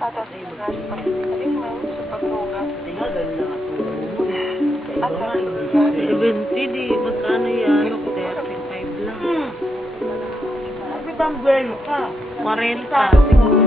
Tapos sugat pag-saling mo sa paglugat. At ang sugat. 70 di, magkano yan? 35 lang. Sabi bang buwelo ka? 40 siguro.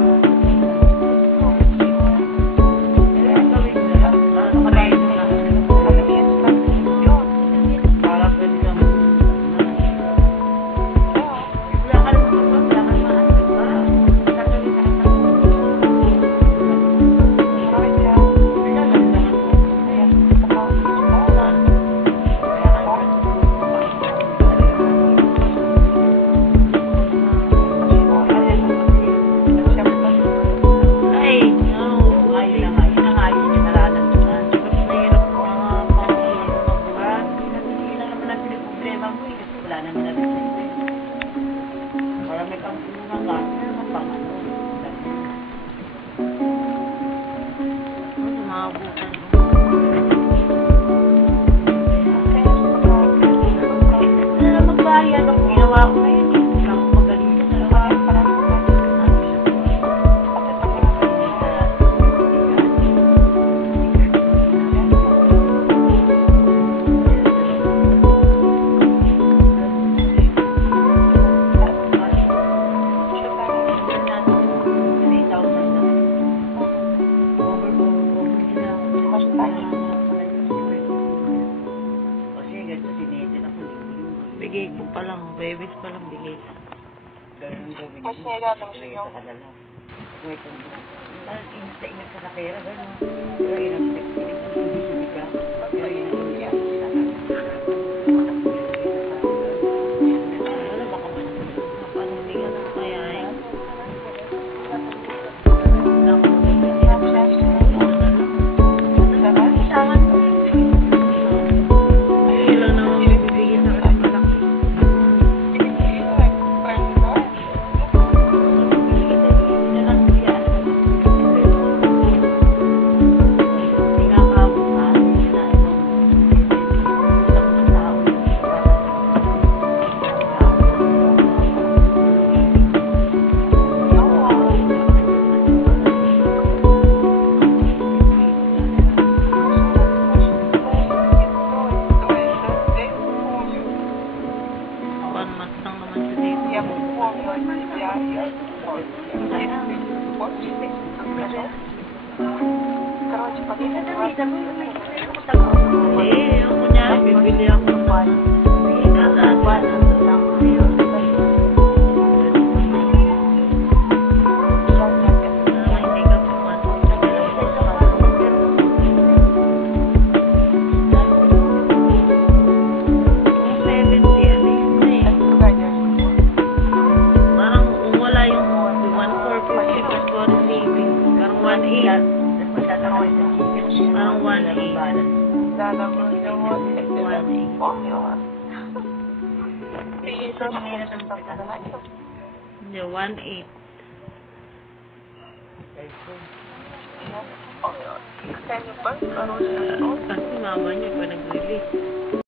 Bigay ko pa lang, babies pa lang bigay. Mas nailatang siya yung... Ingat ka sa pera, gano'n. Pero ingat ka. Pero ingat ka. Wala, baka mapanulingan na kaya eh. Короче, подъезд. Eh, ako niya, bibili ako ng parang 1.8. Lalabas yung formula. Hindi, 1.8. Kaya niyo ba? Parang siya. Kasi mama niya pa nag-release.